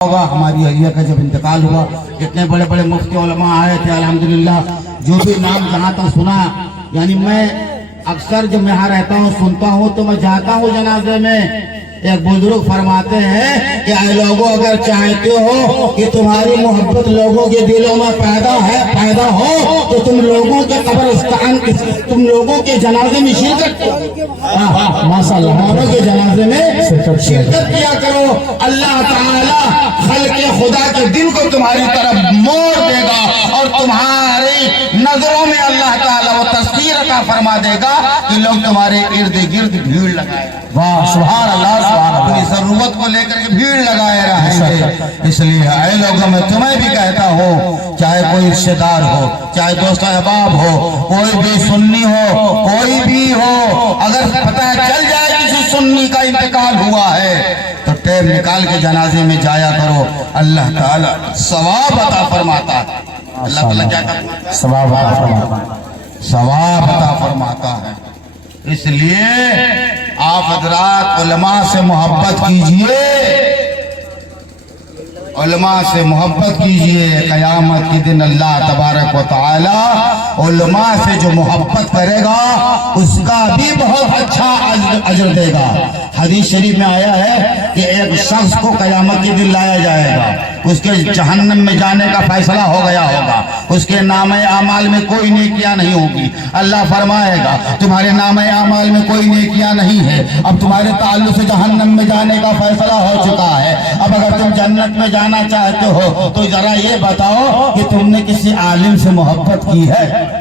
ہوگا ہماری اہلیہ کا جب انتقال ہوا اتنے بڑے بڑے مفتی علماء آئے تھے الحمدللہ جو بھی نام جہاں تک سنا یعنی میں اکثر جب میں یہاں رہتا ہوں سنتا ہوں تو میں جاتا ہوں جنازے میں ایک بزرگ فرماتے ہیں کہ اے لوگوں اگر چاہتے ہو کہ تمہاری محبت لوگوں کے دلوں میں پیدا ہو تو تم لوگوں کے قبرستان تم لوگوں کے جنازے میں شرکت کے جنازے میں شرکت کیا کرو اللہ تعالی خلق خدا کے دل کو تمہاری طرف موڑ دے گا اور تمہاری نظروں میں اللہ تعالی وہ تصویر عطا فرما دے گا کہ لوگ تمہارے ارد گرد بھیڑ لگائے واہ سبحان اللہ اپنی ضرورت کو لے کر کے بھیڑ لگائے رہیں گے اس لیے اے لوگوں میں تمہیں بھی کہتا ہوں چاہے کوئی رشتہ دار ہو چاہے دوست احباب ہو کوئی بھی سنی ہو کوئی بھی ہو اگر پتہ چل جائے کسی سنی کا انتقال ہوا ہے تو ٹیم نکال کے جنازے میں جایا کرو اللہ تعالی ثواب عطا فرماتا ہے اللہ تعالی کیا کرتا ہے ثواب عطا فرماتا ہے اس لیے آپ حضرات علماء سے محبت کیجئے علماء سے محبت کیجئے قیامت کے دن اللہ تبارک و تعالی علماء سے جو محبت کرے گا اس کا بھی بہت اچھا اجر دے گا حدیث شریف میں آیا ہے کہ ایک شخص کو قیامت کے دن لایا جائے گا اس کے جہنم میں جانے کا فیصلہ ہو گیا ہوگا اس کے نام اعمال میں کوئی نیکیاں نہیں ہوگی اللہ فرمائے گا تمہارے نام اعمال میں کوئی نیکیاں نہیں ہے اب تمہارے تعلق سے جہنم میں جانے کا فیصلہ ہو چکا ہے اب اگر تم جنت میں جانا چاہتے ہو تو ذرا یہ بتاؤ کہ تم نے کسی عالم سے محبت کی ہے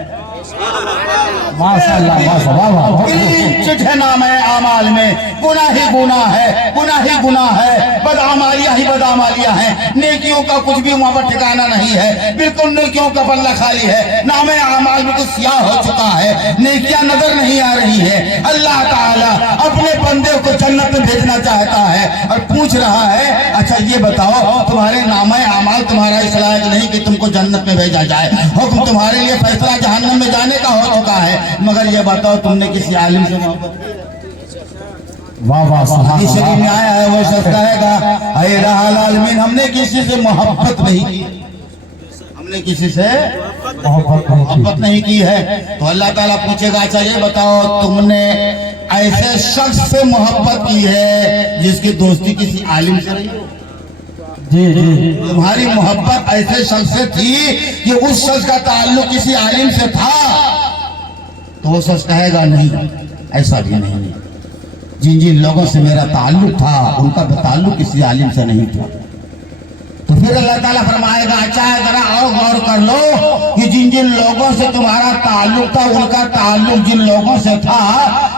چٹھے نام ہے اعمال میں گناہ ہی گناہ ہے بدعمالیاں ہی بدعمالیاں ہیں نیکیوں کا کچھ بھی وہاں پر ٹھکانہ نہیں ہے بالکل نیکیوں کا پلہ خالی ہے نام اعمال میں کچھ سیاہ ہو چکا ہے نیکیاں نظر نہیں آ رہی ہے اللہ تعالیٰ اپنے بندے کو جنت میں بھیجنا چاہتا ہے اور پوچھ رہا ہے اچھا یہ بتاؤ تمہارے نام اعمال تمہارا اس لائق نہیں کہ تم کو جنت میں بھیجا جائے حکم تمہارے لیے فیصلہ جہنم میں جانے کا ہو چکا ہے مگر یہ بتاؤ تم نے کسی عالم سے محبت حدیث شریف میں آیا ہے وہ شخص کہے گا اے الہ العالمین ہم نے کسی سے محبت نہیں کی ہم نے کسی سے محبت نہیں کی ہے تو اللہ تعالیٰ پوچھے گا اچھا یہ بتاؤ تم نے ایسے شخص سے محبت کی ہے جس کی دوستی کسی عالم سے رہی ہو جی تمہاری محبت ایسے شخص سے تھی کہ اس شخص کا تعلق کسی عالم سے تھا تو وہ شخص کہے گا نہیں ایسا بھی نہیں جن لوگوں سے میرا تعلق تھا ان کا تعلق کسی عالم سے نہیں تھا تو پھر اللہ تعالیٰ فرمائے گا اچھا ہے ذرا اور غور کر لو کہ جن لوگوں سے تمہارا تعلق تھا ان کا تعلق جن لوگوں سے تھا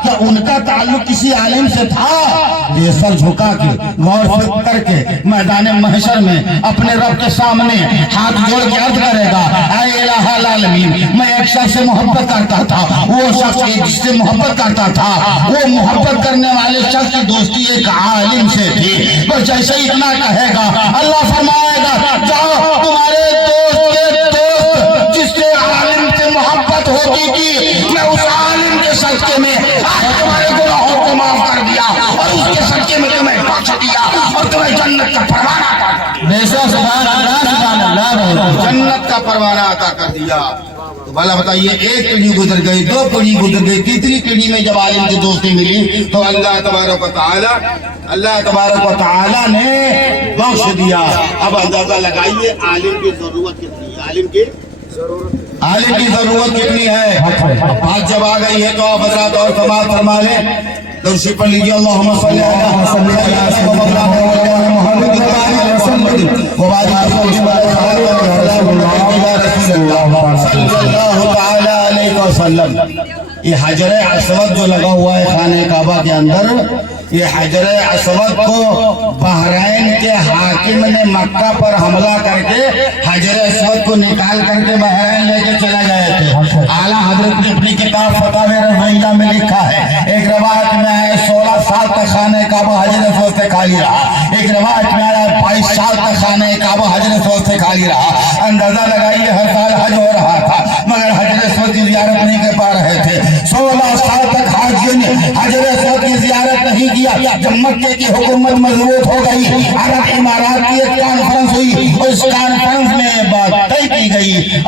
کیا ان کا تعلق کسی عالم سے تھا یہ سر جھکا کے غور فکر کر کے میدان محشر میں اپنے رب کے سامنے ہاتھ جوڑ کے عرض کرے گا اے الہ العالمین میں ایک شخص سے محبت کرتا تھا وہ شخص ایک سے محبت کرتا تھا وہ محبت کرنے والے شخص کی دوستی ایک عالم سے تھی بس جیسے اتنا کہے گا اللہ فرمائے گا جاؤ تمہارے دوست کے دوست جس کے عالم سے محبت ہوتی تھی میں اس عالم کے صدقے میں تمہارے گناہوں کو معاف کر دیا اور اس کے صدقے میں تمہیں بخش دیا اور تمہیں جنت کا پروانہ جنت کا پروانہ عطا کر دیا تو بھلا بتائیے ایک پیڑھی گزر گئی دو پیڑھی گزر گئی تیسری پیڑھی میں جب عالم کی دوستی ملی تو اللہ تبارک و تعالی نے بخش دیا اب اندازہ لگائیے عالم کی ضرورت کتنی ہے عالم کی ضرورت کتنی ہے بات جب آ گئی ہے تو آپ حضرات اور سماعت فرما لیں درشی پڑھ لیجیے اللہم صلی اللہ وسلم یہ حجر اسود جو لگا ہوا ہے خانہ کعبہ کے اندر یہ حجر اسود کو بحرین کے حاکم نے مکہ پر حملہ کر کے حجر اسود کو نکال کر کے بحرین لے کے چلے گئے تھے اعلیٰ حضرت نے اپنی کتاب فتاوی رضویہ میں لکھا ہے ایک روایت میں ہے 16 سال تک خانہ کعبہ حجر اسود سے خالی رہا ایک روایت میں آیا 22 سال تک خانہ کعبہ حجر اسود سے خالی رہا اندازہ لگائیے ہر سال حج ہو رہا تھا مگر حجر اسود کی زیارت نہیں کر پا رہے تھے 16 سال تک حاجیوں نے حجر اسود کی زیارت نہیں کیا جب مکے کی حکومت مضبوط ہو گئی عرب امارات کی ایک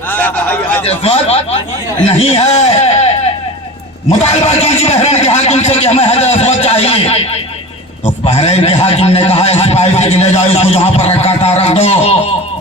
حجر اسود نہیں ہے. مطالبہ کیجیے بحرین کے حاکم سے کہ ہمیں حجر اسود چاہیے. تو بحرین کے حاکم نے کہا اس سپاہی سے کہ لے جاؤ اس کو جہاں پر رکھا تھا رکھ دو,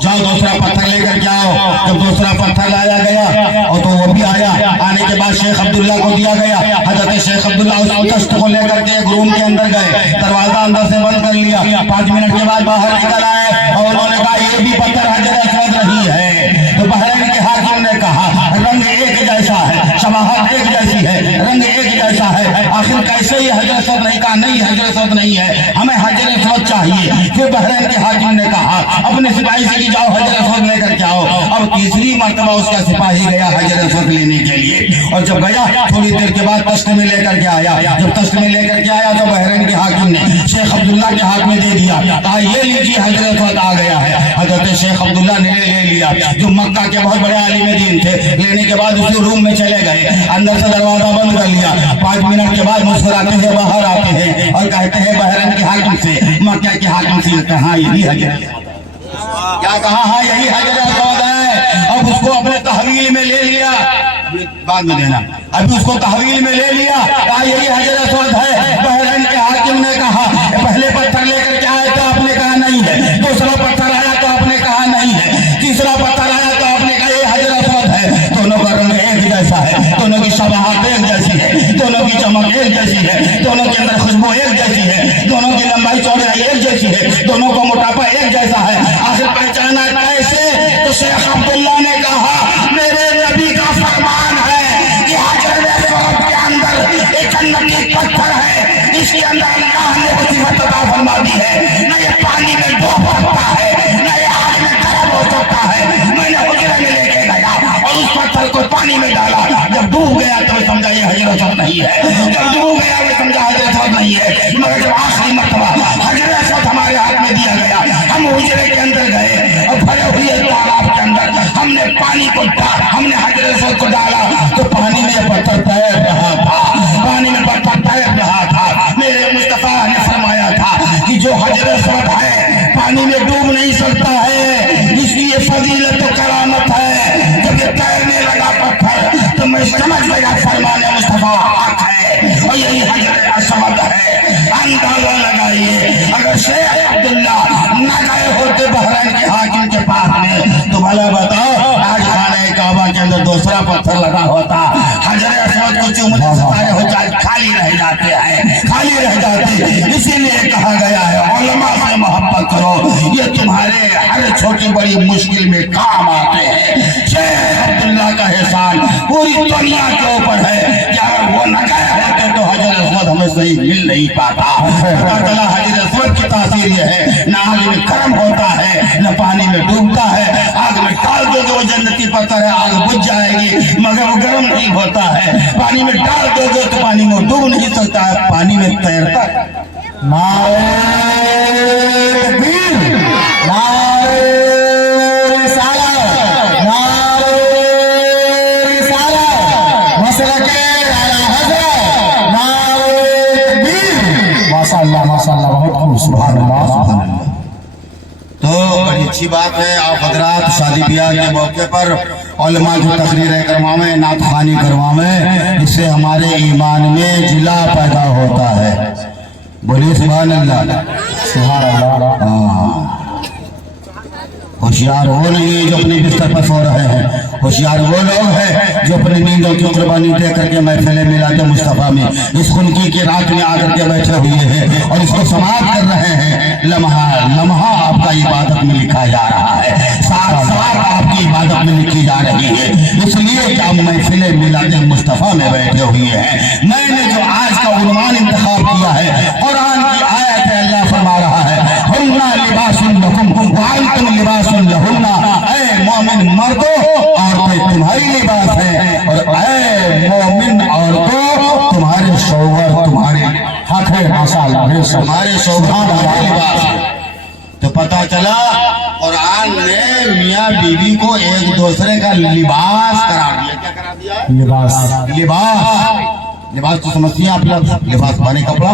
جاؤ دوسرا پتھر لے کر کے آؤ. جب دوسرا پتھر لایا گیا اور تو وہ بھی آیا. آنے کے بعد شیخ عبداللہ کو دیا گیا. حضرت شیخ عبداللہ اس دشت کو لے کر کے ایک روم کے اندر گئے, دروازہ اندر سے بند کر لیا. 5 منٹ کے بعد باہر نکل آئے اور انہوں نے کہا یہ بھی پتھر حجر اسود نہیں ہے. تو بحرین کے حاکم نے کہا رنگ ایک جیسا ہے, شباہت ایک جیسی ہے, رنگ ایک جیسا ہے, آخر کیسے یہ حجر اسود نہیں؟ کہا نہیں حجر اسود نہیں ہے, ہمیں حجر اسود چاہیے. پھر بحرین کے حاکم نے کہا اپنے سپاہی سے کہ جاؤ حجر اسود لے کر کے آؤ. اب تیسری مرتبہ اس کا سپاہی گیا حجر اسود لینے کے لیے, اور جب گیا تھوڑی دیر کے بعد تشت میں لے کر کے آیا. جب تشت میں لے کر کے آیا تو بحرین کے حاکم نے شیخ عبداللہ کے ہاتھ میں دے دیا, کہا یہ لیجیے حجر اسود آ گیا ہے. حضرت شیخ عبداللہ نے لے لیا, جو مکہ کے بہت بڑے عالم دین تھے. لینے کے بعد اسی روم میں چلے گئے, اندر سے دروازہ بند کر لیا. 5 منٹ کے بعد مسکراتے ہیں باہر آتے ہیں اور کہتے ہیں بحرین کے حاکم سے, مکہ کے حاکم سے, کہا یہی حجر, کیا کہا ہاں یہی حجر اسود ہے. اب اس کو اپنے تحویل میں لے لیا, بعد میں دینا, ابھی اس کو تحویل میں لے لیا, کہا یہی حجر اسود ہے. بحرین کے حاکم نے کہا پہلے پتھر لے کر کے آئے تو آپ نے کہا نہیں ہے, دوسرا پتھر آیا تو آپ نے کہا نہیں ہے, تیسرا پتھر آیا تو آپ نے کہا یہ حجر اسود ہے. دونوں کا رنگ ایک جیسا ہے, دونوں کی شباہت ایک جیسی ہے, دونوں کی چمک ایک جیسی ہے, دونوں کے اندر خوشبو ایک جیسی ہے, دونوں کی لمبائی چوڑائی ایک جیسی ہے, دونوں کا موٹاپا ایک جیسا ہے. آخر پہچانا کیسے؟ تو شیخ عبداللہ نے کہا میرے نبی کا فرمان ہے کہ حجر اسود کے اندر ایک جنتی پتھر ہے, اس کے اندر اللہ نے وہ صفت عطا فرما دی ہے, نہ یہ پانی میں ڈوب سکتا ہے, نہ یہ آگ میں گرم ہو سکتا ہے. میں نے حجرے میں لے کے گیا اور اس پتھر کو پانی میں ڈالا. جب ڈوب گیا تو سمجھا یہ حجر اسود نہیں ہے, جب ڈوب گیا وہ سمجھا حجر اسود نہیں ہے. مگر جب آخری مرتبہ حجر اسود ہمارے ہاتھ میں دیا گیا, ہم حجرے کے اندر گئے اور بھرے ہوئے تالاب کے اندر ہم نے پانی کو ڈالا, ہم نے حجر اسود کو ڈالا تو پانی میں پتھر تیر رہا تھا, پانی میں پتھر تیر رہا تھا. میرے مصطفیٰ نے فرمایا تھا کہ جو حجر اسود ہے پانی میں ڈوب نہیں سکتا ہے, اس کی یہ فضیلت و کرامت ہے. جب یہ تیرنے لگا پتھر تو میں سمجھ گیا فرمان مصطفیٰ حق ہے اور یہی حجر اسود ہے. اندازہ لگائیے اگر شیخ عبداللہ نہ گئے ہوتے بحرین کے حاکم کے پاس میں تو بھلا بتاؤ آج خانہ کعبہ کے اندر دوسرا پتھر لگا ہوتا. حجر اسود کو چومنے سے سارے ہو جائے خالی رہ جاتے ہیں, خالی رہ جاتے. اسی لیے کہا گیا ہے علماء سے محبت کرو, یہ تمہارے ہر چھوٹی بڑی مشکل میں کام آتے ہیں. شیخ عبداللہ کا احسان پوری دنیا کے اوپر ہے کہ اگر وہ نہ گئے ہوتے تو حجر اسود ہمیں صحیح مل نہیں پاتا. پتہ چلا حجر اسود کی تاثیر یہ ہے نہ آگ میں گرم ہوتا ہے نہ پانی میں ڈوبتا ہے. آگ میں ڈال دو جو جنتی پتھر ہے آگ بجھ جائے گی مگر وہ گرم نہیں ہوتا ہے. پانی میں ڈال دو جو تو پانی میں ڈوب نہیں سکتا ہے, پانی میں تیرتا ہے. نعرہ تکبیر, نعرہ رسالت, نعرہ رسالت, مسلک اعلی حضرت, نعرہ تکبیر. ماشاءاللہ ماشاءاللہ, بہت خوب, سبحان اللہ سبحان اللہ. تو بڑی اچھی بات ہے آپ حضرات شادی بیاہ کے موقع پر علماء کی تقریریں کروائیں, نعت خوانی کروائیں, اس سے ہمارے ایمان میں جلا پیدا ہوتا ہے. بولیے سبحان اللہ, سبحان اللہ. ہوشیار وہ نہیں ہے جو اپنے بستر پر سو رہے ہیں, ہوشیار وہ لوگ ہیں جو اپنی نیندوں کی قربانی دے کر کے محفل میلاد مصطفیٰ میں اس خنکی کی رات میں آ کر کے بیٹھے ہوئے ہیں اور اس کو سماعت کر رہے ہیں. لمحہ لمحہ آپ کا عبادت میں لکھا جا رہا ہے, ساتھ ساتھ آپ کی عبادت میں لکھی جا رہی ہے. اس لیے کہ آپ محفل میلاد مصطفیٰ میں بیٹھے ہوئے ہیں. میں نے جو آج کا عنوان انتخاب کیا ہے قرآن کی آیت ہے, اللہ فرما رہا ہے ہننا لباس لکم وانتم لباس لہننا. اے مومن مردوں عورتیں تمہاری لباس ہیں اور اے مومن عورتوں تمہارے شوہر تمہارے حق ہے. ماشاءاللہ تمہارے شوہر تمہارے لباس ہے. تو پتہ چلا قرآن نے میاں بیوی کو ایک دوسرے کا لباس قرار دیا. کیا قرار دیا؟ لباس. لباس لباس تو سمجھتی ہیں آپ لفظ, لباس بنے کپڑا.